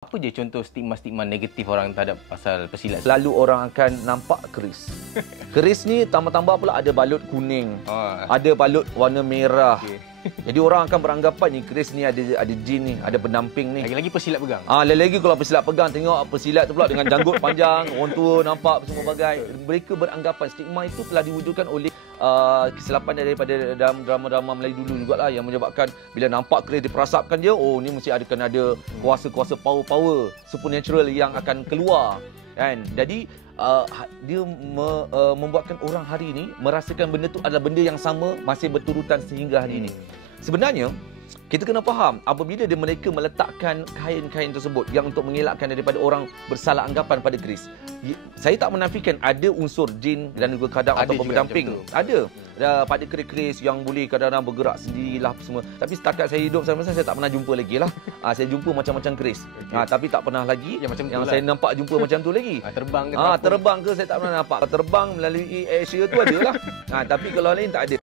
Apa je contoh stigma-stigma negatif orang terhadap pasal pesilat? Selalu orang akan nampak keris. Keris ni tambah-tambah pula ada balut kuning. Ada balut warna merah. Okay. Jadi orang akan beranggapan ni keris ni ada jin ni, ada pendamping ni. Lagi-lagi pesilat pegang. Lagi-lagi kalau pesilat pegang, tengok pesilat tu pula dengan janggut panjang, orang tua nampak semua bagai. Mereka beranggapan stigma itu telah diwujudkan oleh kesilapan daripada dalam drama-drama Melayu dulu jugalah, yang menyebabkan bila nampak keris diperasapkan dia, oh ni mesti akan ada kuasa-kuasa power supernatural yang akan keluar kan. Jadi dia membuatkan orang hari ini merasakan benda tu adalah benda yang sama masih berturutan sehingga hari ini. Sebenarnya kita kena faham, apabila mereka meletakkan kain-kain tersebut yang untuk mengelakkan daripada orang bersalah anggapan pada keris, saya tak menafikan ada unsur jin dan juga kadang ataupun pendamping. Ada pada keris-keris yang boleh kadang-kadang bergerak sendirilah semua. Tapi setakat saya hidup saya tak pernah jumpa lagi lah. Saya jumpa macam-macam keris. Tapi tak pernah lagi yang saya nampak jumpa macam tu lagi. Terbang ke? Terbang ke saya tak pernah nampak. Terbang melalui Asia tu adalah. Tapi kalau lain tak ada.